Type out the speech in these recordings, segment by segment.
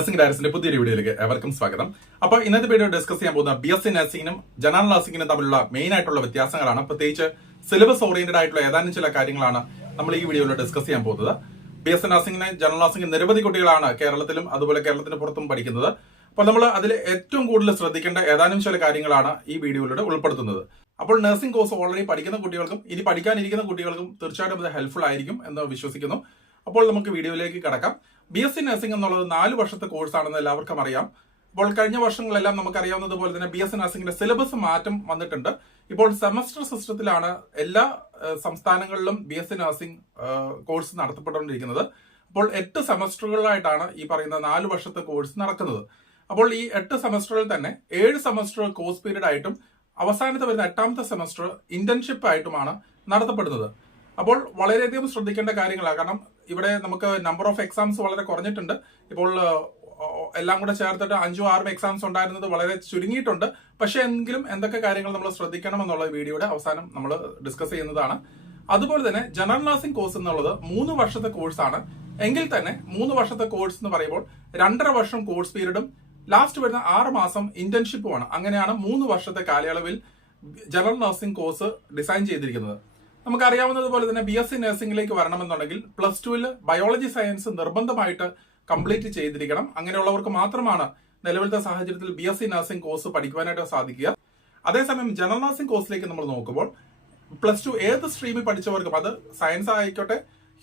Blessing ഡയറസിന്റെ പുതിയൊരു വീഡിയോയിലേക്ക് എവർക്കും സ്വാഗതം. അപ്പൊ ഇന്നത്തെ വീഡിയോ ഡിസ്കസ് ചെയ്യാൻ പോകുന്ന ബി എസ് സി നഴ്സിംഗിനും ജനറൽ നഴ്സിംഗിനും തമ്മിലുള്ള മെയിൻ ആയിട്ടുള്ള വ്യത്യാസങ്ങളാണ്. പ്രത്യേകിച്ച് സിലബസ് ഓറിയന്റഡ് ആയിട്ടുള്ള ഏതാനും ചില കാര്യങ്ങളാണ് നമ്മൾ ഈ വീഡിയോയിൽ ഡിസ്കസ് ചെയ്യാൻ പോകുന്നത്. ബി എസ് സി നഴ്സിംഗിന് ജനറൽ നഴ്സിംഗ് നിരവധി കുട്ടികളാണ് കേരളത്തിലും അതുപോലെ കേരളത്തിന് പുറത്തും പഠിക്കുന്നത്. അപ്പോൾ നമ്മൾ അതിൽ ഏറ്റവും കൂടുതൽ ശ്രദ്ധിക്കേണ്ട ഏതാനും ചില കാര്യങ്ങളാണ് ഈ വീഡിയോയിലൂടെ ഉൾപ്പെടുത്തുന്നത്. അപ്പോൾ നഴ്സിംഗ് കോഴ്സ് ഓൾറെഡി പഠിക്കുന്ന കുട്ടികൾക്കും ഇനി പഠിക്കാനിരിക്കുന്ന കുട്ടികൾക്കും തീർച്ചയായിട്ടും ഇത് ഹെൽപ്ഫുൾ ആയിരിക്കും എന്ന് വിശ്വസിക്കുന്നു. അപ്പോൾ നമുക്ക് വീഡിയോയിലേക്ക് കടക്കാം. ബി എസ് സി നഴ്സിംഗ് എന്നുള്ളത് നാല് വർഷത്തെ കോഴ്സാണെന്ന് എല്ലാവർക്കും അറിയാം. അപ്പോൾ കഴിഞ്ഞ വർഷങ്ങളെല്ലാം നമുക്കറിയാവുന്നത് പോലെ തന്നെ ബി എസ് സി നഴ്സിംഗിന്റെ സിലബസ് മാറ്റം വന്നിട്ടുണ്ട്. ഇപ്പോൾ സെമസ്റ്റർ സിസ്റ്റത്തിലാണ് എല്ലാ സംസ്ഥാനങ്ങളിലും B S C nursing course നടത്തപ്പെട്ടുകൊണ്ടിരിക്കുന്നത്. അപ്പോൾ എട്ട് സെമസ്റ്ററുകളായിട്ടാണ് ഈ പറയുന്ന നാല് വർഷത്തെ കോഴ്സ് നടക്കുന്നത്. അപ്പോൾ ഈ എട്ട് സെമസ്റ്ററിൽ തന്നെ ഏഴ് സെമസ്റ്റർ കോഴ്സ് പീരീഡ് ആയിട്ടും അവസാനത്തെ വരുന്ന എട്ടാമത്തെ സെമസ്റ്റർ ഇന്റേൺഷിപ്പ് ആയിട്ടുമാണ് നടത്തപ്പെടുന്നത്. അപ്പോൾ വളരെയധികം ശ്രദ്ധിക്കേണ്ട കാര്യങ്ങളാണ് കാരണം ഇവിടെ നമുക്ക് നമ്പർ ഓഫ് എക്സാംസ് വളരെ കുറഞ്ഞിട്ടുണ്ട്. ഇപ്പോൾ എല്ലാം കൂടെ ചേർത്തിട്ട് അഞ്ചും ആറും എക്സാംസ് ഉണ്ടായിരുന്നത് വളരെ ചുരുങ്ങിയിട്ടുണ്ട്. പക്ഷേ എങ്കിലും എന്തൊക്കെ കാര്യങ്ങൾ നമ്മൾ ശ്രദ്ധിക്കണം എന്നുള്ള വീഡിയോയുടെ അവസാനം നമ്മൾ ഡിസ്കസ് ചെയ്യുന്നതാണ്. അതുപോലെ തന്നെ ജനറൽ നഴ്സിംഗ് കോഴ്സ് എന്നുള്ളത് മൂന്ന് വർഷത്തെ കോഴ്സാണ് എങ്കിൽ തന്നെ മൂന്ന് വർഷത്തെ കോഴ്സ് എന്ന് പറയുമ്പോൾ രണ്ടര വർഷം കോഴ്സ് പീരീഡും ലാസ്റ്റ് വരുന്ന ആറ് മാസം ഇന്റേൺഷിപ്പുമാണ് അങ്ങനെയാണ് മൂന്ന് വർഷത്തെ കാലയളവിൽ ജനറൽ നഴ്സിംഗ് കോഴ്സ് ഡിസൈൻ ചെയ്തിരിക്കുന്നത്. നമുക്കറിയാവുന്നത് പോലെ തന്നെ ബി എസ് സി നഴ്സിംഗിലേക്ക് വരണമെന്നുണ്ടെങ്കിൽ പ്ലസ് ടുവിൽ ബയോളജി സയൻസ് നിർബന്ധമായിട്ട് കംപ്ലീറ്റ് ചെയ്തിരിക്കണം. അങ്ങനെയുള്ളവർക്ക് മാത്രമാണ് നിലവിലത്തെ സാഹചര്യത്തിൽ B S C nursing course പഠിക്കുവാനായിട്ട് സാധിക്കുക. അതേസമയം ജനറൽ നഴ്സിംഗ് കോഴ്സിലേക്ക് നമ്മൾ നോക്കുമ്പോൾ പ്ലസ് ടു ഏത് സ്ട്രീമിൽ പഠിച്ചവർക്കും അത് സയൻസ് ആയിക്കോട്ടെ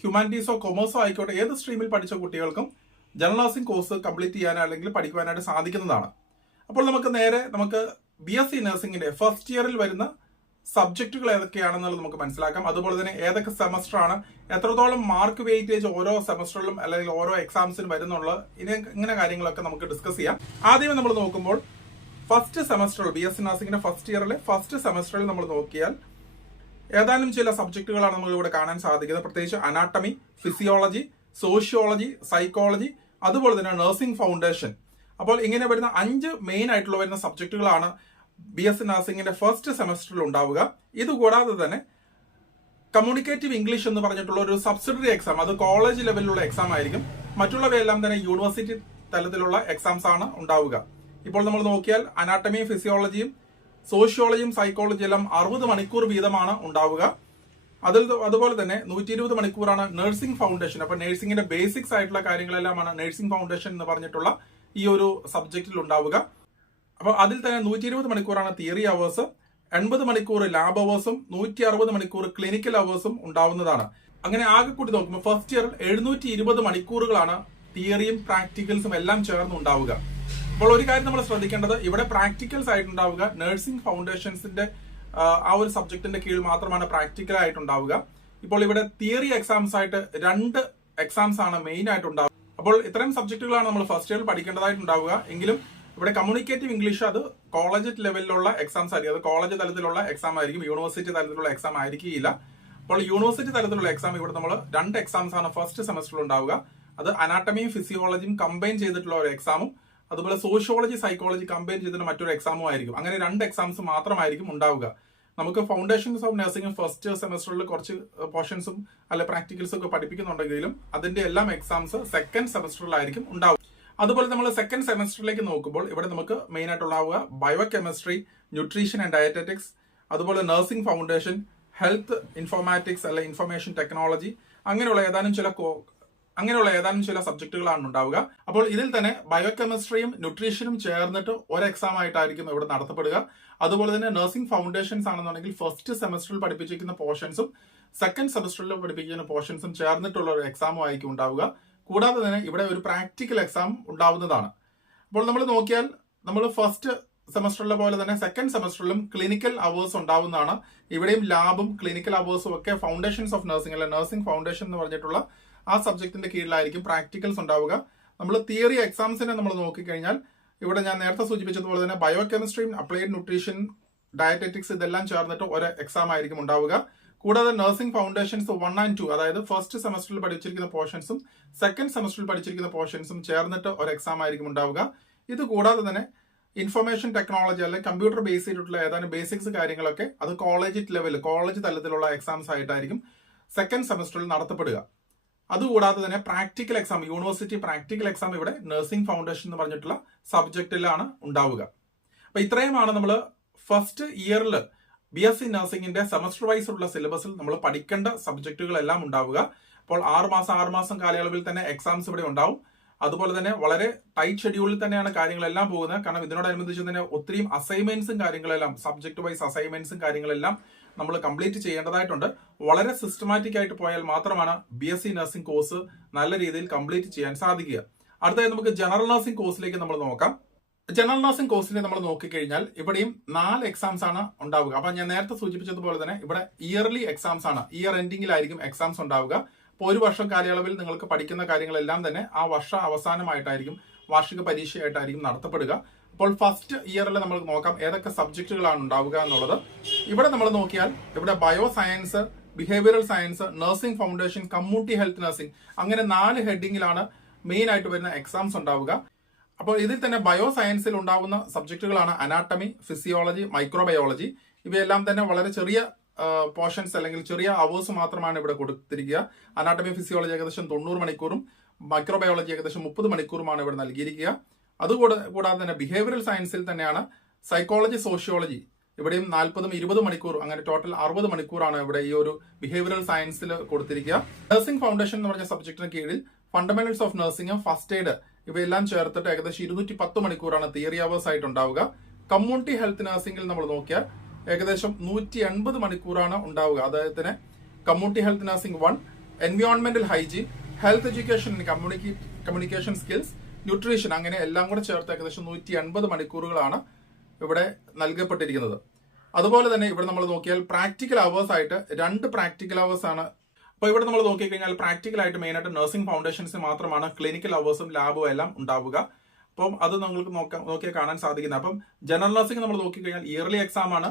ഹ്യൂമാനിറ്റീസോ കൊമേഴ്സോ ആയിക്കോട്ടെ ഏത് സ്ട്രീമിൽ പഠിച്ച കുട്ടികൾക്കും ജനറൽ നഴ്സിംഗ് കോഴ്സ് കംപ്ലീറ്റ് ചെയ്യാൻ അല്ലെങ്കിൽ പഠിക്കുവാനായിട്ട് സാധിക്കുന്നതാണ്. അപ്പോൾ നമുക്ക് നേരെ നമുക്ക് ബി എസ് സി നഴ്സിംഗിന്റെ ഫസ്റ്റ് ഇയറിൽ വരുന്ന സബ്ജക്റ്റുകൾ ഏതൊക്കെയാണെന്നുള്ളത് നമുക്ക് മനസ്സിലാക്കാം. അതുപോലെ തന്നെ ഏതൊക്കെ സെമസ്റ്റർ ആണ് എത്രത്തോളം മാർക്ക് വെയിറ്റേജ് ഓരോ സെമസ്റ്ററിലും അല്ലെങ്കിൽ ഓരോ എക്സാംസിനും വരുന്നുള്ള ഇനി ഇങ്ങനെ കാര്യങ്ങളൊക്കെ നമുക്ക് ഡിസ്കസ് ചെയ്യാം. ആദ്യമേ നമ്മൾ നോക്കുമ്പോൾ ഫസ്റ്റ് സെമസ്റ്ററിൽ ബി എസ് നഴ്സിംഗിന്റെ ഫസ്റ്റ് ഇയറിലെ ഫസ്റ്റ് സെമസ്റ്ററിൽ നമ്മൾ നോക്കിയാൽ ഏതാനും ചില സബ്ജക്റ്റുകളാണ് നമ്മൾ ഇവിടെ കാണാൻ സാധിക്കുന്നത്. പ്രത്യേകിച്ച് അനാട്ടമി ഫിസിയോളജി സോഷ്യോളജി സൈക്കോളജി അതുപോലെ തന്നെ നഴ്സിംഗ് ഫൗണ്ടേഷൻ അപ്പോൾ ഇങ്ങനെ വരുന്ന അഞ്ച് മെയിൻ ആയിട്ടുള്ള വരുന്ന സബ്ജക്റ്റുകളാണ് ബി എസ് നഴ്സിംഗിന്റെ ഫസ്റ്റ് സെമസ്റ്ററിൽ ഉണ്ടാവുക. ഇതുകൂടാതെ തന്നെ കമ്മ്യൂണിക്കേറ്റീവ് ഇംഗ്ലീഷ് എന്ന് പറഞ്ഞിട്ടുള്ള ഒരു സബ്സിഡറി എക്സാം അത് കോളേജ് ലെവലിലുള്ള എക്സാം ആയിരിക്കും. മറ്റുള്ളവയെല്ലാം തന്നെ യൂണിവേഴ്സിറ്റി തലത്തിലുള്ള എക്സാംസ് ആണ് ഉണ്ടാവുക. ഇപ്പോൾ നമ്മൾ നോക്കിയാൽ അനാട്ടമിയും ഫിസിയോളജിയും സോഷ്യോളജിയും സൈക്കോളജിയും എല്ലാം അറുപത് മണിക്കൂർ വീതമാണ് ഉണ്ടാവുക. അതിൽ അതുപോലെ തന്നെ നൂറ്റി ഇരുപത് മണിക്കൂറാണ് നഴ്സിംഗ് ഫൗണ്ടേഷൻ അപ്പൊ നഴ്സിംഗിന്റെ ബേസിക്സ് ആയിട്ടുള്ള കാര്യങ്ങളെല്ലാമാണ് നഴ്സിംഗ് ഫൗണ്ടേഷൻ എന്ന് പറഞ്ഞിട്ടുള്ള ഈ ഒരു സബ്ജക്റ്റിൽ ഉണ്ടാവുക. അപ്പോൾ അതിൽ തന്നെ നൂറ്റി ഇരുപത് മണിക്കൂറാണ് തിയറി അവേഴ്സ് എൺപത് മണിക്കൂർ ലാബ് അവേഴ്സും നൂറ്റി അറുപത് മണിക്കൂർ ക്ലിനിക്കൽ അവേഴ്സും ഉണ്ടാവുന്നതാണ്. അങ്ങനെ ആകെ കൂടി നോക്കുമ്പോൾ ഫസ്റ്റ് ഇയറിൽ എഴുന്നൂറ്റി ഇരുപത് മണിക്കൂറുകളാണ് തിയറിയും പ്രാക്ടിക്കൽസും എല്ലാം ചേർന്ന് ഉണ്ടാവുക അപ്പോൾ ഒരു കാര്യം നമ്മൾ ശ്രദ്ധിക്കേണ്ടത് ഇവിടെ പ്രാക്ടിക്കൽസ് ആയിട്ടുണ്ടാവുക നഴ്സിംഗ് ഫൗണ്ടേഷൻസിന്റെ ആ, ഒരു സബ്ജക്റ്റിന്റെ കീഴിൽ മാത്രമാണ് പ്രാക്ടിക്കൽ ആയിട്ടുണ്ടാവുക. ഇപ്പോൾ ഇവിടെ തിയറി എക്സാംസ് ആയിട്ട് രണ്ട് എക്സാംസ് ആണ് മെയിൻ ആയിട്ട് ഉണ്ടാവുക അപ്പോൾ ഇത്രയും സബ്ജക്റ്റുകളാണ് നമ്മൾ ഫസ്റ്റ് ഇയറിൽ പഠിക്കേണ്ടതായിട്ടുണ്ടാവുക. എങ്കിലും ഇവിടെ കമ്മ്യൂണിക്കേറ്റീവ് ഇംഗ്ലീഷ് അത് കോളേജ് ലെവലിലുള്ള എക്സാംസ് ആയിരിക്കും. അത് കോളേജ് തലത്തിലുള്ള എക്സാം ആയിരിക്കും. യൂണിവേഴ്സിറ്റി തലത്തിലുള്ള എക്സാം ആയിരിക്കില്ല അപ്പോൾ യൂണിവേഴ്സിറ്റി തലത്തിലുള്ള എക്സാം ഇവിടെ നമ്മൾ രണ്ട് എക്സാംസ് ആണ് ഫസ്റ്റ് സെമസ്റ്ററിൽ ഉണ്ടാവുക. അത് അനാട്ടമിയും ഫിസിയോളജിയും കമ്പൈൻ ചെയ്തിട്ടുള്ള ഒരു എക്സാമും അതുപോലെ സോഷ്യോളജി സൈക്കോളജി കമ്പൈൻ ചെയ്തിട്ട് മറ്റൊരു എക്സാമും ആയിരിക്കും. അങ്ങനെ രണ്ട് എക്സാംസ് മാത്രമായിരിക്കും ഉണ്ടാവുക. നമുക്ക് ഫൗണ്ടേഷൻസ് ഓഫ് നഴ്സിംഗ് ഫസ്റ്റ് സെമസ്റ്ററിൽ കുറച്ച് പോർഷൻസും അല്ലെ പ്രാക്ടിക്കൽസും ഒക്കെ പഠിപ്പിക്കുന്നുണ്ടെങ്കിലും അതിന്റെ എല്ലാം എക്സാംസ് സെക്കൻഡ് സെമസ്റ്ററിലായിരിക്കും ഉണ്ടാവുക. അതുപോലെ നമ്മൾ സെക്കൻഡ് സെമസ്റ്ററിലേക്ക് നോക്കുമ്പോൾ ഇവിടെ നമുക്ക് main ആയിട്ടുള്ളവ bio chemistry nutrition and dietetics അതുപോലെ നഴ്സിംഗ് ഫൗണ്ടേഷൻ ഹെൽത്ത് ഇൻഫോർമാറ്റിക്സ് അല്ലെ ഇൻഫർമേഷൻ ടെക്നോളജി അങ്ങനെയുള്ള ഏതാനും ചില അങ്ങനെയുള്ള ഏതാനും ചില സബ്ജക്റ്റുകളാണ് ഉണ്ടാവുക. അപ്പോൾ ഇതിൽ തന്നെ ബയോ കെമിസ്ട്രിയും ന്യൂട്രീഷനും ചേർന്നിട്ട് ഒരു എക്സാം ആയിട്ടായിരിക്കും ഇവിടെ നടത്തപ്പെടുക. അതുപോലെ തന്നെ നഴ്സിംഗ് ഫൗണ്ടേഷൻസ് ആണെന്നുണ്ടെങ്കിൽ ഫസ്റ്റ് സെമസ്റ്ററിൽ പഠിപ്പിച്ചിരിക്കുന്ന പോർഷൻസും സെക്കൻഡ് സെമസ്റ്ററിൽ പഠിപ്പിക്കുന്ന പോർഷൻസും ചേർന്നിട്ടുള്ള ഒരു എക്സാമും ആയിരിക്കും ഉണ്ടാവുക. കൂടാതെ തന്നെ ഇവിടെ ഒരു പ്രാക്ടിക്കൽ എക്സാം ഉണ്ടാവുന്നതാണ്. അപ്പോൾ നമ്മൾ നോക്കിയാൽ നമ്മൾ ഫസ്റ്റ് സെമസ്റ്ററിലെ പോലെ തന്നെ സെക്കൻഡ് സെമസ്റ്ററിലും ക്ലിനിക്കൽ അവേഴ്സ് ഉണ്ടാവുന്നതാണ്. ഇവിടെയും ലാബും ക്ലിനിക്കൽ അവേഴ്സും ഒക്കെ ഫൗണ്ടേഷൻസ് ഓഫ് നഴ്സിംഗ് അല്ലെ നഴ്സിംഗ് ഫൗണ്ടേഷൻ എന്ന് പറഞ്ഞിട്ടുള്ള ആ സബ്ജക്റ്റിന്റെ കീഴിലായിരിക്കും പ്രാക്ടിക്കൽസ് ഉണ്ടാവുക. നമ്മൾ തിയറി എക്സാംസിനെ നമ്മൾ നോക്കിക്കഴിഞ്ഞാൽ ഇവിടെ ഞാൻ നേരത്തെ സൂചിപ്പിച്ചതുപോലെ തന്നെ ബയോ കെമിസ്ട്രിയും അപ്ലൈഡ് ന്യൂട്രീഷൻ ഡയറ്ററ്റിക്സ് ഇതെല്ലാം ചേർന്നിട്ട് ഒരു എക്സാം ആയിരിക്കും ഉണ്ടാവുക. കൂടാതെ nursing foundations one and two അതായത് ഫസ്റ്റ് സെമസ്റ്ററിൽ പഠിച്ചിരിക്കുന്ന പോർഷൻസും സെക്കൻഡ് സെമസ്റ്ററിൽ പഠിച്ചിരിക്കുന്ന പോർഷൻസും ചേർന്നിട്ട് ഒരു എക്സാം ആയിരിക്കും ഉണ്ടാവുക. ഇത് കൂടാതെ തന്നെ ഇൻഫർമേഷൻ ടെക്നോളജി അല്ലെങ്കിൽ കമ്പ്യൂട്ടർ ബേസ് ചെയ്തിട്ടുള്ള ഏതാനും ബേസിക്സ് കാര്യങ്ങളൊക്കെ അത് കോളേജ് ലെവൽ കോളേജ് തലത്തിലുള്ള എക്സാംസ് ആയിട്ടായിരിക്കും സെക്കൻഡ് സെമസ്റ്ററിൽ നടത്തപ്പെടുക. അതുകൂടാതെ തന്നെ practical exam university practical exam ഇവിടെ നഴ്സിംഗ് ഫൗണ്ടേഷൻ എന്ന് പറഞ്ഞിട്ടുള്ള സബ്ജക്റ്റിലാണ് ഉണ്ടാവുക. അപ്പൊ ഇത്രയുമാണ് നമ്മൾ ഫസ്റ്റ് ഇയറിൽ ബി എസ് സി നഴ്സിംഗിന്റെ സെമസ്റ്റർ വൈസ് ഉള്ള സിലബസിൽ നമ്മൾ പഠിക്കേണ്ട സബ്ജക്റ്റുകൾ എല്ലാം ഉണ്ടാവുക. അപ്പോൾ ആറ് മാസം മാസം കാലയളവിൽ തന്നെ എക്സാംസ് ഇവിടെ ഉണ്ടാവും. അതുപോലെ തന്നെ വളരെ ടൈറ്റ് ഷെഡ്യൂളിൽ തന്നെയാണ് കാര്യങ്ങളെല്ലാം പോകുന്നത്. കാരണം ഇതിനോടനുബന്ധിച്ച് തന്നെ ഒത്തിരി അസൈൻമെന്റ്സും കാര്യങ്ങളെല്ലാം സബ്ജക്ട് വൈസ് അസൈൻമെന്റ്സും കാര്യങ്ങളെല്ലാം നമ്മൾ കംപ്ലീറ്റ് ചെയ്യേണ്ടതായിട്ടുണ്ട്. വളരെ സിസ്റ്റമാറ്റിക് ആയിട്ട് പോയാൽ മാത്രമാണ് B S C nursing course നല്ല രീതിയിൽ കംപ്ലീറ്റ് ചെയ്യാൻ സാധിക്കുക. അടുത്തതായി നമുക്ക് ജനറൽ നഴ്സിംഗ് കോഴ്സിലേക്ക് നമ്മൾ നോക്കാം. ജനറൽ നഴ്സിംഗ് കോഴ്സിനെ നമ്മൾ നോക്കിക്കഴിഞ്ഞാൽ ഇവിടെയും നാല് എക്സാംസ് ആണ് ഉണ്ടാവുക. അപ്പൊ ഞാൻ നേരത്തെ സൂചിപ്പിച്ചതുപോലെ തന്നെ ഇവിടെ ഇയർലി എക്സാംസ് ആണ്. ഇയർ എൻഡിങ്ങിലായിരിക്കും എക്സാംസ് ഉണ്ടാവുക. അപ്പോൾ ഒരു വർഷം കാലയളവിൽ നിങ്ങൾക്ക് പഠിക്കുന്ന കാര്യങ്ങളെല്ലാം തന്നെ ആ വർഷ അവസാനമായിട്ടായിരിക്കും വാർഷിക പരീക്ഷയായിട്ടായിരിക്കും നടത്തപ്പെടുക. അപ്പോൾ ഫസ്റ്റ് ഇയറിൽ നമ്മൾ നോക്കാം ഏതൊക്കെ സബ്ജക്റ്റുകളാണ് ഉണ്ടാവുക എന്നുള്ളത്. ഇവിടെ നമ്മൾ നോക്കിയാൽ ഇവിടെ bio science behavioural science nursing foundation community health nursing അങ്ങനെ നാല് ഹെഡിങ്ങിലാണ് മെയിൻ ആയിട്ട് വരുന്ന എക്സാംസ് ഉണ്ടാവുക. അപ്പോൾ ഇതിൽ തന്നെ ബയോ സയൻസിൽ ഉണ്ടാവുന്ന സബ്ജക്റ്റുകളാണ് അനാട്ടമി ഫിസിയോളജി മൈക്രോബയോളജി. ഇവയെല്ലാം തന്നെ വളരെ ചെറിയ പോർഷൻസ് അല്ലെങ്കിൽ ചെറിയ അവേഴ്സ് മാത്രമാണ് ഇവിടെ കൊടുത്തിരിക്കുക. അനാട്ടമി ഫിസിയോളജി ഏകദേശം തൊണ്ണൂറ് മണിക്കൂറും മൈക്രോബയോളജി ഏകദേശം മുപ്പത് മണിക്കൂറുമാണ് ഇവിടെ നൽകിയിരിക്കുക. അതുകൂടെ കൂടാതെ തന്നെ ബിഹേവിയറൽ സയൻസിൽ തന്നെയാണ് സൈക്കോളജി സോഷ്യോളജി ഇവിടെയും നാൽപ്പതും ഇരുപത് മണിക്കൂർ അങ്ങനെ ടോട്ടൽ അറുപത് മണിക്കൂറാണ് ഇവിടെ ഈ ഒരു ബിഹേവിയറൽ സയൻസിൽ കൊടുത്തിരിക്കുക. നഴ്സിംഗ് ഫൗണ്ടേഷൻ എന്ന് പറഞ്ഞ സബ്ജക്റ്റിന് കീഴിൽ fundamentals of nursing first aid ഇവയെല്ലാം ചേർത്തിട്ട് ഏകദേശം ഇരുന്നൂറ്റി പത്ത് മണിക്കൂറാണ് തിയറി അവേഴ്സ് ആയിട്ട് ഉണ്ടാവുക. കമ്മ്യൂണിറ്റി ഹെൽത്ത് നഴ്സിംഗിൽ നമ്മൾ നോക്കിയാൽ ഏകദേശം നൂറ്റി എൺപത് മണിക്കൂറാണ് ഉണ്ടാവുക. അദ്ദേഹത്തിന് community health nursing one എൻവയോൺമെന്റൽ hygiene health education communica communication skills nutrition അങ്ങനെ എല്ലാം കൂടെ ചേർത്ത് ഏകദേശം നൂറ്റി എൺപത് മണിക്കൂറുകളാണ് ഇവിടെ നൽകപ്പെട്ടിരിക്കുന്നത്. അതുപോലെ തന്നെ ഇവിടെ നമ്മൾ നോക്കിയാൽ പ്രാക്ടിക്കൽ അവേഴ്സ് ആയിട്ട് രണ്ട് പ്രാക്ടിക്കൽ അവേഴ്സ് ആണ് അപ്പോൾ ഇവിടെ നമ്മൾ നോക്കിക്കഴിഞ്ഞാൽ മെയിൻ ആയിട്ട് നഴ്സിംഗ് ഫൗണ്ടേഷൻസ് മാത്രമാണ് ക്ലിനിക്കൽ അവേഴ്സും ലാബും എല്ലാം ഉണ്ടാവുക. അപ്പം അത് നിങ്ങൾക്ക് നോക്കാം നോക്കിയാൽ കാണാൻ സാധിക്കുന്നത്. അപ്പം ജനറൽ നഴ്സിംഗ് നമ്മൾ നോക്കിക്കഴിഞ്ഞാൽ ഇയർലി എക്സാം ആണ്.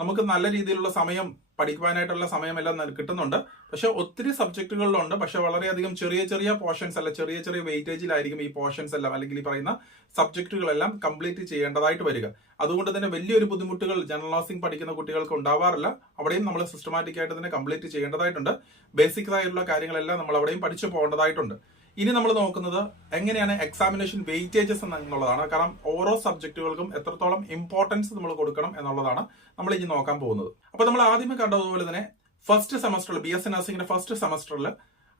നമുക്ക് നല്ല രീതിയിലുള്ള സമയം പഠിക്കുവാനായിട്ടുള്ള സമയമെല്ലാം കിട്ടുന്നുണ്ട്. പക്ഷെ ഒത്തിരി സബ്ജക്റ്റുകളിലുണ്ട്. പക്ഷെ വളരെയധികം ചെറിയ ചെറിയ പോർഷൻസ് അല്ല ചെറിയ ചെറിയ വെയിറ്റേജിലായിരിക്കും ഈ പോർഷൻസ് എല്ലാം അല്ലെങ്കിൽ ഈ പറയുന്ന സബ്ജക്റ്റുകളെല്ലാം കംപ്ലീറ്റ് ചെയ്യേണ്ടതായിട്ട് വരിക. അതുകൊണ്ട് തന്നെ വലിയൊരു ബുദ്ധിമുട്ടുകൾ ജനറൽ നഴ്സിംഗ് പഠിക്കുന്ന കുട്ടികൾക്ക് ഉണ്ടാവാറില്ല. അവിടെയും നമ്മൾ സിസ്റ്റമാറ്റിക് ആയിട്ട് തന്നെ കംപ്ലീറ്റ് ചെയ്യേണ്ടതായിട്ടുണ്ട്. ബേസിക് ആയിട്ടുള്ള കാര്യങ്ങളെല്ലാം നമ്മൾ അവിടെയും പഠിച്ചു പോകേണ്ടതായിട്ടുണ്ട്. ഇനി നമ്മൾ നോക്കുന്നത് എങ്ങനെയാണ് എക്സാമിനേഷൻ വെയിറ്റേജസ് എന്നുള്ളതാണ്. കാരണം ഓരോ സബ്ജക്റ്റുകൾക്കും എത്രത്തോളം ഇമ്പോർട്ടൻസ് നമ്മൾ കൊടുക്കണം എന്നുള്ളതാണ് നമ്മൾ ഇനി നോക്കാൻ പോകുന്നത്. അപ്പൊ നമ്മൾ ആദ്യമേ കണ്ടതുപോലെ തന്നെ ഫസ്റ്റ് സെമസ്റ്ററിൽ ബി എസ് സി നഴ്സിംഗിന്റെ ഫസ്റ്റ് സെമസ്റ്ററിൽ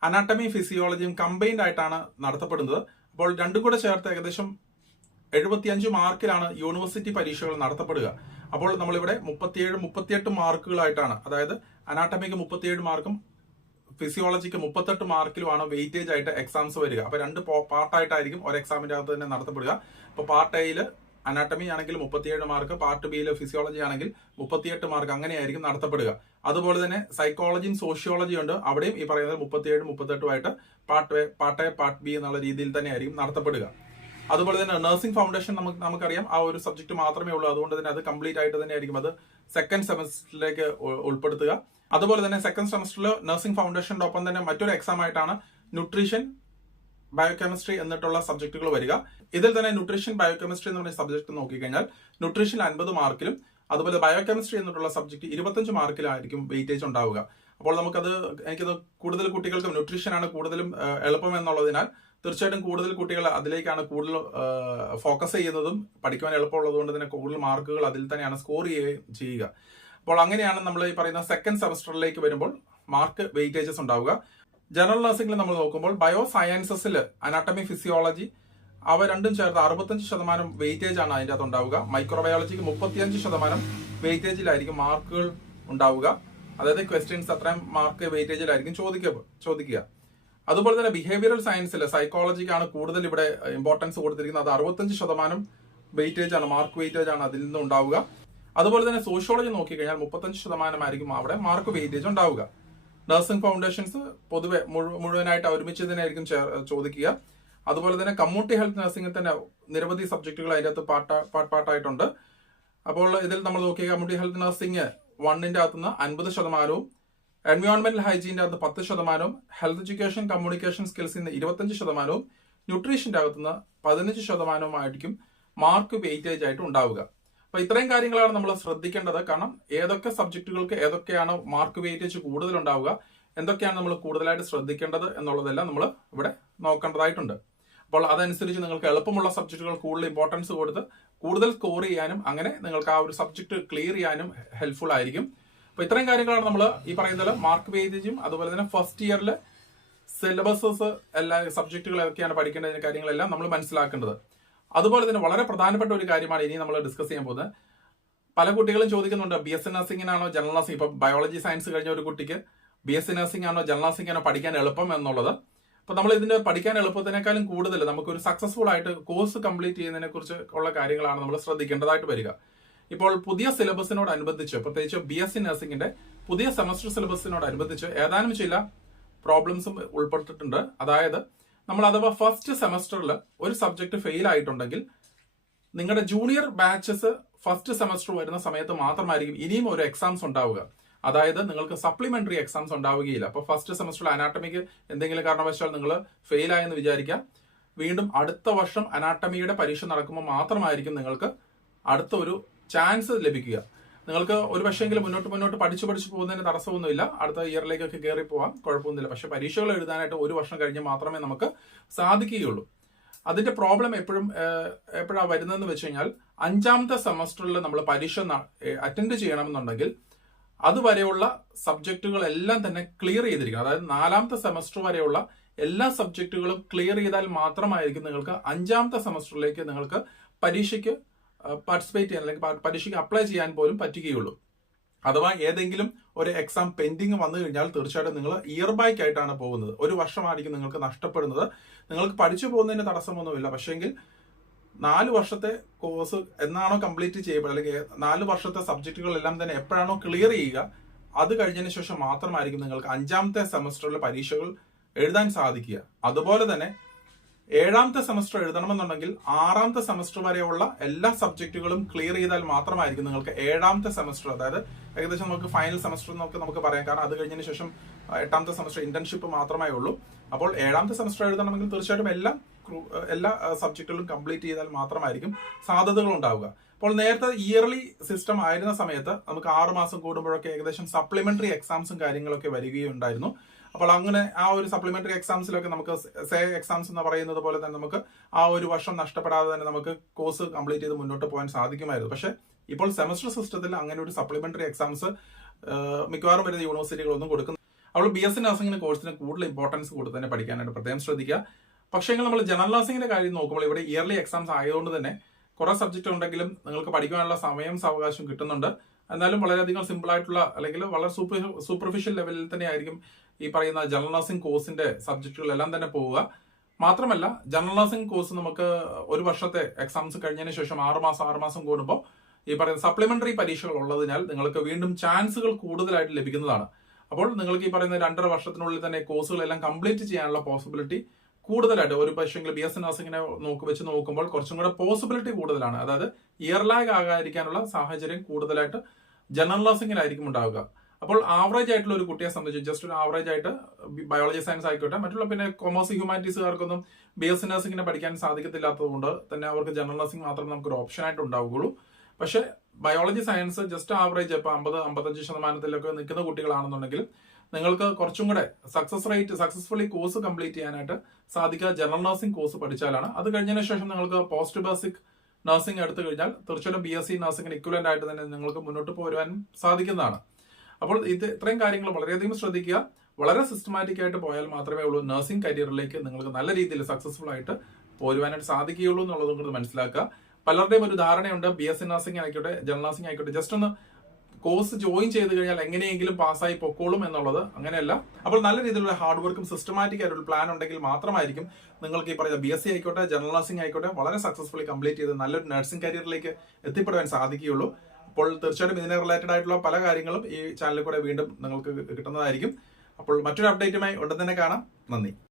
അനാട്ടമി ഫിസിയോളജിയും കമ്പൈൻഡ് ആയിട്ടാണ് നടത്തപ്പെടുന്നത്. അപ്പോൾ രണ്ടും കൂടെ ചേർത്ത് ഏകദേശം എഴുപത്തിയഞ്ച് മാർക്കിലാണ് യൂണിവേഴ്സിറ്റി പരീക്ഷകൾ നടത്തപ്പെടുക. അപ്പോൾ നമ്മളിവിടെ മുപ്പത്തിയേഴ് മുപ്പത്തിയെട്ട് മാർക്കുകളായിട്ടാണ്. അതായത് അനാട്ടമിക്ക് മുപ്പത്തിയേഴ് മാർക്കും ഫിസിയോളജിക്ക് മുപ്പത്തെട്ട് മാർക്കിലുമാണ് വെയിറ്റേജ് ആയിട്ട് എക്സാംസ് വരിക. അപ്പൊ രണ്ട് പാർട്ടായിട്ടായിരിക്കും ഒരു എക്സാമിന്റെ അകത്ത് തന്നെ നടത്തപ്പെടുക. അപ്പൊ പാർട്ട് എയിൽ അനാട്ടമി ആണെങ്കിൽ മുപ്പത്തിയേഴ് മാർക്ക് പാർട്ട് ബിയിൽ ഫിസിയോളജി ആണെങ്കിൽ മുപ്പത്തിയെട്ട് മാർക്ക് അങ്ങനെയായിരിക്കും നടത്തപ്പെടുക. അതുപോലെ തന്നെ സൈക്കോളജിയും സോഷ്യോളജിയും ഉണ്ട്. അവിടെയും ഈ പറയുന്നത് മുപ്പത്തിയേഴ് മുപ്പത്തെട്ടുമായിട്ട് part part A part B എന്നുള്ള രീതിയിൽ തന്നെ ആയിരിക്കും നടത്തപ്പെടുക. അതുപോലെ തന്നെ നഴ്സിംഗ് ഫൗണ്ടേഷൻ നമുക്ക് നമുക്കറിയാം. ആ ഒരു സബ്ജക്ട് മാത്രമേ ഉള്ളൂ. അതുകൊണ്ട് തന്നെ അത് കംപ്ലീറ്റ് ആയിട്ട് തന്നെ ആയിരിക്കും അത് സെക്കൻഡ് സെമസ്റ്ററിലേക്ക് ഉൾപ്പെടുത്തുക. അതുപോലെ തന്നെ സെക്കൻഡ് സെമസ്റ്ററിൽ നഴ്സിംഗ് ഫൗണ്ടേഷന്റെ ഒപ്പം തന്നെ മറ്റൊരു എക്സാം ആയിട്ടാണ് ന്യൂട്രീഷൻ ബയോകെമിസ്ട്രി എന്നിട്ടുള്ള സബ്ജക്റ്റുകൾ വരിക. ഇതിൽ തന്നെ ന്യൂട്രീഷൻ ബയോകെമിസ്ട്രി എന്ന് പറഞ്ഞ സബ്ജക്ട് നോക്കിക്കഴിഞ്ഞാൽ ന്യൂട്രീഷൻ അൻപത് മാർക്കിലും അതുപോലെ ബയോകെമിസ്ട്രി എന്നിട്ടുള്ള സബ്ജക്ട് ഇരുപത്തഞ്ച് മാർക്കിലായിരിക്കും വെയിറ്റേജ് ഉണ്ടാവുക. അപ്പോൾ നമുക്കത് എനിക്കത് കൂടുതൽ കുട്ടികൾക്കും ന്യൂട്രീഷനാണ് കൂടുതലും എളുപ്പം എന്നുള്ളതിനാൽ തീർച്ചയായിട്ടും കൂടുതൽ കുട്ടികൾ അതിലേക്കാണ് കൂടുതൽ ഫോക്കസ് ചെയ്യുന്നതും പഠിക്കുവാൻ എളുപ്പമുള്ളത് കൊണ്ട് തന്നെ കൂടുതൽ മാർക്കുകൾ അതിൽ തന്നെയാണ് സ്കോർ ചെയ്യുകയും ചെയ്യുക. അപ്പോൾ അങ്ങനെയാണ് നമ്മൾ ഈ പറയുന്ന സെക്കൻഡ് സെമസ്റ്ററിലേക്ക് വരുമ്പോൾ മാർക്ക് വെയിറ്റേജസ് ഉണ്ടാവുക. ജനറൽ നഴ്സിംഗിൽ നമ്മൾ നോക്കുമ്പോൾ ബയോ സയൻസസിൽ അനാട്ടമി ഫിസിയോളജി അവ രണ്ടും ചേർത്ത് അറുപത്തഞ്ച് ശതമാനം വെയിറ്റേജ് ആണ് അതിന്റെ അകത്ത് ഉണ്ടാവുക. മൈക്രോബയോളജിക്ക് മുപ്പത്തിയഞ്ച് ശതമാനം വെയിറ്റേജിലായിരിക്കും മാർക്കുകൾ ഉണ്ടാവുക. അതായത് ക്വസ്റ്റ്യൻസ് അത്രയും മാർക്ക് വെയിറ്റേജിലായിരിക്കും ചോദിക്കുക ചോദിക്കുക. അതുപോലെ തന്നെ ബിഹേവിയറൽ സയൻസിൽ സൈക്കോളജിക്കാണ് കൂടുതൽ ഇവിടെ ഇമ്പോർട്ടൻസ് കൊടുത്തിരിക്കുന്നത്. അത് അറുപത്തഞ്ച് ശതമാനം വെയിറ്റേജ് ആണ് മാർക്ക് വെയിറ്റേജ് ആണ് അതിൽ നിന്ന് ഉണ്ടാവുക. അതുപോലെ തന്നെ സോഷ്യോളജി നോക്കിക്കഴിഞ്ഞാൽ മുപ്പത്തഞ്ച് ശതമാനമായിരിക്കും അവിടെ മാർക്ക് വെയിറ്റേജ് ഉണ്ടാവുക. നഴ്സിംഗ് ഫൗണ്ടേഷൻസ് പൊതുവെ മുഴുവനായിട്ട് ഒരുമിച്ച് തന്നെയായിരിക്കും ചോദിക്കുക. അതുപോലെ തന്നെ കമ്മ്യൂണിറ്റി ഹെൽത്ത് നഴ്സിംഗിൽ തന്നെ നിരവധി സബ്ജക്റ്റുകൾ പാർട്ട് പാർട്ട് പാർട്ടായിട്ടുണ്ട് അപ്പോൾ ഇതിൽ നമ്മൾ നോക്കിയ കമ്മ്യൂണിറ്റി ഹെൽത്ത് നഴ്സിംഗ് വണ്ണിന്റെ അകത്തുനിന്ന് അൻപത് ശതമാനവും എൻവയോൺമെന്റൽ ഹൈജീന്റെ അകത്ത് പത്ത് ശതമാനവും ഹെൽത്ത് എഡ്യൂക്കേഷൻ കമ്മ്യൂണിക്കേഷൻ സ്കിൽസിന് ഇരുപത്തഞ്ച് ശതമാനവും ന്യൂട്രീഷന്റെ അകത്തുനിന്ന് പതിനഞ്ച് ശതമാനവുമായിരിക്കും മാർക്ക് വെയിറ്റേജ് ആയിട്ട് ഉണ്ടാവുക. അപ്പൊ ഇത്രയും കാര്യങ്ങളാണ് നമ്മൾ ശ്രദ്ധിക്കേണ്ടത്. കാരണം ഏതൊക്കെ സബ്ജക്റ്റുകൾക്ക് ഏതൊക്കെയാണ് മാർക്ക് വെയിറ്റേജ് കൂടുതൽ ഉണ്ടാവുക എന്തൊക്കെയാണ് നമ്മൾ കൂടുതലായിട്ട് ശ്രദ്ധിക്കേണ്ടത് എന്നുള്ളതെല്ലാം നമ്മൾ ഇവിടെ നോക്കേണ്ടതായിട്ടുണ്ട്. അപ്പോൾ അതനുസരിച്ച് നിങ്ങൾക്ക് എളുപ്പമുള്ള സബ്ജക്റ്റുകൾ കൂടുതൽ ഇമ്പോർട്ടൻസ് കൊടുത്ത് കൂടുതൽ സ്കോർ ചെയ്യാനും അങ്ങനെ നിങ്ങൾക്ക് ആ ഒരു സബ്ജക്ട് ക്ലിയർ ചെയ്യാനും ഹെൽപ്ഫുൾ ആയിരിക്കും. അപ്പൊ ഇത്രയും കാര്യങ്ങളാണ് നമ്മൾ ഈ പറയുന്നത് മാർക്ക് വേജും അതുപോലെ തന്നെ ഫസ്റ്റ് ഇയറിൽ സിലബസസ് എല്ലാ സബ്ജക്റ്റുകൾ ഏതൊക്കെയാണ് പഠിക്കേണ്ട കാര്യങ്ങളെല്ലാം നമ്മൾ മനസ്സിലാക്കേണ്ടത്. അതുപോലെ തന്നെ വളരെ പ്രധാനപ്പെട്ട ഒരു കാര്യമാണ് ഇനി നമ്മൾ ഡിസ്കസ് ചെയ്യാൻ പോകുന്നത്. പല കുട്ടികളും ചോദിക്കുന്നുണ്ട് ബി എസ് സി നഴ്സിംഗിനാണോ ജനറൽ നഴ്സിംഗ് ഇപ്പൊ ബയോളജി സയൻസ് കഴിഞ്ഞ ഒരു കുട്ടിക്ക് ബി എസ് സി നഴ്സിംഗ് ആണോ ജനറൽ നഴ്സിംഗ് ആണോ പഠിക്കാൻ എളുപ്പം എന്നുള്ളത്. അപ്പൊ നമ്മൾ ഇതിന്റെ പഠിക്കാൻ എളുപ്പത്തിനേക്കാളും കൂടുതൽ നമുക്ക് ഒരു സക്സസ്ഫുൾ ആയിട്ട് കോഴ്സ് കംപ്ലീറ്റ് ചെയ്യുന്നതിനെ കുറിച്ച് ഉള്ള കാര്യങ്ങളാണ് നമ്മൾ ശ്രദ്ധിക്കേണ്ടതായിട്ട് വരിക. ഇപ്പോൾ പുതിയ സിലബസിനോടനുബന്ധിച്ച് പ്രത്യേകിച്ച് ബി എസ് സി നഴ്സിംഗിന്റെ പുതിയ സെമസ്റ്റർ സിലബസിനോടനുബന്ധിച്ച് ഏതാനും ചില പ്രോബ്ലംസും ഉൾപ്പെട്ടിട്ടുണ്ട്. അതായത് നമ്മൾ അഥവാ ഫസ്റ്റ് സെമസ്റ്ററിൽ ഒരു സബ്ജക്ട് ഫെയിൽ ആയിട്ടുണ്ടെങ്കിൽ നിങ്ങളുടെ ജൂനിയർ ബാച്ചസ് ഫസ്റ്റ് സെമസ്റ്റർ വരുന്ന സമയത്ത് മാത്രമായിരിക്കും ഇനിയും ഒരു എക്സാംസ് ഉണ്ടാവുക. അതായത് നിങ്ങൾക്ക് സപ്ലിമെന്ററി എക്സാംസ് ഉണ്ടാവുകയില്ല. അപ്പോൾ ഫസ്റ്റ് സെമസ്റ്ററിൽ അനാട്ടമിക്ക് എന്തെങ്കിലും കാരണവശാൽ നിങ്ങൾ ഫെയിൽ ആയെന്ന് വിചാരിക്കാം വീണ്ടും അടുത്ത വർഷം അനാട്ടമിയുടെ പരീക്ഷ നടക്കുമ്പോൾ മാത്രമായിരിക്കും നിങ്ങൾക്ക് അടുത്ത ഒരു ചാൻസ് ലഭിക്കുക. നിങ്ങൾക്ക് ഒരു പക്ഷേങ്കിലും മുന്നോട്ട് മുന്നോട്ട് പഠിച്ചു പഠിച്ചു പോകുന്നതിന് തടസ്സമൊന്നുമില്ല. അടുത്ത ഇയറിലേക്കൊക്കെ കയറി പോവാം. കുഴപ്പമൊന്നുമില്ല. പക്ഷെ പരീക്ഷകൾ എഴുതാനായിട്ട് ഒരു വർഷം കഴിഞ്ഞ് മാത്രമേ നമുക്ക് സാധിക്കുകയുള്ളൂ. അതിന്റെ പ്രോബ്ലം എപ്പോഴും എപ്പോഴാണ് വരുന്നതെന്ന് വെച്ച് കഴിഞ്ഞാൽ അഞ്ചാമത്തെ സെമസ്റ്ററിൽ നമ്മൾ പരീക്ഷ അറ്റൻഡ് ചെയ്യണമെന്നുണ്ടെങ്കിൽ അതുവരെയുള്ള സബ്ജക്റ്റുകളെല്ലാം തന്നെ ക്ലിയർ ചെയ്തിരിക്കണം. അതായത് നാലാമത്തെ സെമസ്റ്റർ വരെയുള്ള എല്ലാ സബ്ജക്റ്റുകളും ക്ലിയർ ചെയ്താൽ മാത്രമായിരിക്കും നിങ്ങൾക്ക് അഞ്ചാമത്തെ സെമസ്റ്ററിലേക്ക് നിങ്ങൾക്ക് പരീക്ഷയ്ക്ക് പാർട്ടിസിപ്പേറ്റ് ചെയ്യാൻ അല്ലെങ്കിൽ പരീക്ഷയ്ക്ക് അപ്ലൈ ചെയ്യാൻ പോലും പറ്റുകയുള്ളൂ. അഥവാ ഏതെങ്കിലും ഒരു എക്സാം പെൻഡിങ് വന്നു കഴിഞ്ഞാൽ തീർച്ചയായിട്ടും നിങ്ങൾ ഇയർ ബാക്ക് ആയിട്ടാണ് പോകുന്നത്. ഒരു വർഷമായിരിക്കും നിങ്ങൾക്ക് നഷ്ടപ്പെടുന്നത്. നിങ്ങൾക്ക് പഠിച്ചു പോകുന്നതിന് തടസ്സമൊന്നുമില്ല. പക്ഷേങ്കിൽ നാല് വർഷത്തെ കോഴ്സ് എന്നാണോ കംപ്ലീറ്റ് ചെയ്യപ്പെടുക അല്ലെങ്കിൽ നാല് വർഷത്തെ സബ്ജക്റ്റുകളെല്ലാം തന്നെ എപ്പോഴാണോ ക്ലിയർ ചെയ്യുക അത് കഴിഞ്ഞതിന് ശേഷം മാത്രമായിരിക്കും നിങ്ങൾക്ക് അഞ്ചാമത്തെ സെമസ്റ്ററിലെ പരീക്ഷകൾ എഴുതാൻ സാധിക്കുക. അതുപോലെ തന്നെ ഏഴാമത്തെ സെമസ്റ്റർ എഴുതണമെന്നുണ്ടെങ്കിൽ ആറാമത്തെ സെമസ്റ്റർ വരെയുള്ള എല്ലാ സബ്ജക്റ്റുകളും ക്ലിയർ ചെയ്താൽ മാത്രമായിരിക്കും നിങ്ങൾക്ക് ഏഴാമത്തെ സെമസ്റ്റർ. അതായത് ഏകദേശം നമുക്ക് ഫൈനൽ സെമസ്റ്റർ എന്നൊക്കെ നമുക്ക് പറയാം. കാരണം അത് കഴിഞ്ഞതിന് ശേഷം എട്ടാമത്തെ സെമസ്റ്റർ ഇന്റേൺഷിപ്പ് മാത്രമേ ഉള്ളൂ. അപ്പോൾ ഏഴാമത്തെ സെമസ്റ്റർ എഴുതണമെങ്കിൽ തീർച്ചയായിട്ടും എല്ലാ എല്ലാ സബ്ജക്റ്റുകളും കംപ്ലീറ്റ് ചെയ്താൽ മാത്രമായിരിക്കും സാധ്യതകൾ ഉണ്ടാവുക. അപ്പോൾ നേരത്തെ ഇയർലി സിസ്റ്റം ആയിരുന്ന സമയത്ത് നമുക്ക് ആറ് മാസം കൂടുമ്പോഴൊക്കെ ഏകദേശം സപ്ലിമെന്ററി എക്സാംസും കാര്യങ്ങളൊക്കെ വരികയുണ്ടായിരുന്നു. അപ്പോൾ അങ്ങനെ ആ ഒരു സപ്ലിമെന്ററി എക്സാംസിലൊക്കെ നമുക്ക് സേ എക്സാംസ് എന്ന് പറയുന്നത് പോലെ തന്നെ നമുക്ക് ആ ഒരു വർഷം നഷ്ടപ്പെടാതെ തന്നെ നമുക്ക് കോഴ്സ് കംപ്ലീറ്റ് ചെയ്ത് മുന്നോട്ട് പോകാൻ സാധിക്കുമായിരുന്നു. പക്ഷേ ഇപ്പോൾ സെമസ്റ്റർ സിസ്റ്റത്തിൽ അങ്ങനെ ഒരു സപ്ലിമെന്ററി എക്സാംസ് മിക്കവാറും വരുന്ന യൂണിവേഴ്സിറ്റികളൊന്നും കൊടുക്കുന്നു അവൾ ബി എസ് സി നഴ്സിംഗിന് കോഴ്സിന് കൂടുതൽ ഇമ്പോർട്ടൻസ് കൊടുത്ത് തന്നെ പഠിക്കാനായിട്ട് പ്രത്യേകം ശ്രദ്ധിക്കുക. പക്ഷേ നമ്മൾ ജനറൽ നഴ്സിംഗിന്റെ കാര്യം നോക്കുമ്പോൾ ഇവിടെ ഇയർലി എക്സാംസ് ആയതുകൊണ്ട് തന്നെ കുറെ സബ്ജക്റ്റ് ഉണ്ടെങ്കിലും നിങ്ങൾക്ക് പഠിക്കാനുള്ള സമയം സാവകാശം കിട്ടുന്നുണ്ട്. എന്നാലും വളരെയധികം സിമ്പിൾ ആയിട്ടുള്ള അല്ലെങ്കിൽ വളരെ സൂപ്പർ സൂപ്പർഫിഷ്യൽ ലെവലിൽ തന്നെ ആയിരിക്കും ഈ പറയുന്ന ജനറൽ നഴ്സിംഗ് കോഴ്സിന്റെ സബ്ജക്റ്റുകളെല്ലാം തന്നെ പോവുക. മാത്രമല്ല ജനറൽ നഴ്സിംഗ് കോഴ്സ് നമുക്ക് ഒരു വർഷത്തെ എക്സാംസ് കഴിഞ്ഞതിന് ശേഷം ആറുമാസം ആറുമാസം ആറ് മാസം കൂടുമ്പോൾ ഈ പറയുന്ന സപ്ലിമെന്ററി പരീക്ഷകൾ ഉള്ളതിനാൽ നിങ്ങൾക്ക് വീണ്ടും ചാൻസുകൾ കൂടുതലായിട്ട് ലഭിക്കുന്നതാണ്. അപ്പോൾ നിങ്ങൾക്ക് ഈ പറയുന്ന രണ്ടര വർഷത്തിനുള്ളിൽ തന്നെ കോഴ്സുകളെല്ലാം കംപ്ലീറ്റ് ചെയ്യാനുള്ള പോസിബിലിറ്റി കൂടുതലായിട്ട് ഒരു പക്ഷേ ബി എസ് നഴ്സിംഗിനെ നോക്ക് വെച്ച് നോക്കുമ്പോൾ കുറച്ചും കൂടെ പോസിബിലിറ്റി കൂടുതലാണ്. അതായത് ഇയർ ലാഗ് ആകാതിരിക്കാനുള്ള സാഹചര്യം കൂടുതലായിട്ട് ജനറൽ നഴ്സിംഗിലായിരിക്കും ഉണ്ടാവുക. അപ്പോൾ ആവറേജ് ആയിട്ടുള്ള ഒരു കുട്ടിയെ സംബന്ധിച്ച് ജസ്റ്റ് ഒരു ആവറേജ് ആയിട്ട് ബയോളജി സയൻസ് ആയിക്കോട്ടെ. മറ്റുള്ള പിന്നെ കൊമേഴ്സ് ഹ്യൂമാനിറ്റീസുകാർക്കൊന്നും ബി എസ് നഴ്സിംഗിനെ പഠിക്കാൻ സാധിക്കത്തില്ലാത്തതുകൊണ്ട് തന്നെ അവർക്ക് ജനറൽ നഴ്സിംഗ് മാത്രം നമുക്ക് ഒരു ഓപ്ഷൻ ആയിട്ട് ഉണ്ടാവുകയുള്ളൂ. പക്ഷെ ബയോളജി സയൻസ് ജസ്റ്റ് ആവറേജ് ഇപ്പൊ അമ്പത് അമ്പത്തഞ്ച് ശതമാനത്തിലൊക്കെ നിൽക്കുന്ന കുട്ടികളാണെന്നുണ്ടെങ്കിൽ നിങ്ങൾക്ക് കുറച്ചും കൂടെ success rate successfully course complete ചെയ്യാനായിട്ട് സാധിക്കുക ജനറൽ നഴ്സിംഗ് കോഴ്സ് പഠിച്ചാലാണ്. അത് കഴിഞ്ഞതിന് ശേഷം നിങ്ങൾക്ക് പോസ്റ്റ് ബേസിക് നഴ്സിംഗ് എടുത്തു കഴിഞ്ഞാൽ തീർച്ചയായിട്ടും ബി എസ് സി നഴ്സിംഗിന് ഇക്വലന്റ് ആയിട്ട് തന്നെ നിങ്ങൾക്ക് മുന്നോട്ട് പോരുവാൻ സാധിക്കുന്നതാണ്. അപ്പോൾ ഇത് ഇത്രയും കാര്യങ്ങൾ വളരെയധികം ശ്രദ്ധിക്കുക. വളരെ സിസ്റ്റമാറ്റിക് ആയിട്ട് പോയാൽ മാത്രമേ ഉള്ളൂ. നഴ്സിംഗ് കരിയറിലേക്ക് നിങ്ങൾക്ക് നല്ല രീതിയിൽ സക്സസ്ഫുൾ ആയിട്ട് പോരുവാനായിട്ട് സാധിക്കുകയുള്ളൂ എന്നുള്ളതും കൂടി മനസ്സിലാക്കുക. പലരുടെയും ഒരു ധാരണയുണ്ട്. ബി എസ് സി നഴ്സിംഗ് ആയിക്കോട്ടെ ജനറൽ നഴ്സിംഗ് ആയിക്കോട്ടെ ജസ്റ്റ് ഒന്ന് കോഴ്സ് ജോയിൻ ചെയ്ത് കഴിഞ്ഞാൽ എങ്ങനെയെങ്കിലും പാസ്സായി പൊക്കോളും എന്നുള്ളത് അങ്ങനെയല്ല. അപ്പോൾ നല്ല രീതിയിലുള്ള ഹാർഡ് വർക്കും സിസ്റ്റമാറ്റിക് ആയിട്ടുള്ള പ്ലാൻ ഉണ്ടെങ്കിൽ മാത്രമായിരിക്കും നിങ്ങൾക്ക് ഈ പറയുന്ന ബി എസ് സി ആയിക്കോട്ടെ ജനറൽ നഴ്സിംഗ് ആയിക്കോട്ടെ വളരെ സക്സസ്ഫുള്ളി കംപ്ലീറ്റ് ചെയ്ത് നല്ലൊരു നഴ്സിംഗ് കരിയറിലേക്ക് എത്തിപ്പെടാൻ സാധിക്കുകയുള്ളൂ. അപ്പോൾ തീർച്ചയായിട്ടും ഇതിനെ റിലേറ്റഡ് ആയിട്ടുള്ള പല കാര്യങ്ങളും ഈ ചാനലിൽ കൂടെ വീണ്ടും നിങ്ങൾക്ക് കിട്ടുന്നതായിരിക്കും. അപ്പോൾ മറ്റൊരു അപ്ഡേറ്റുമായി ഉടൻ തന്നെ കാണാം. നന്ദി.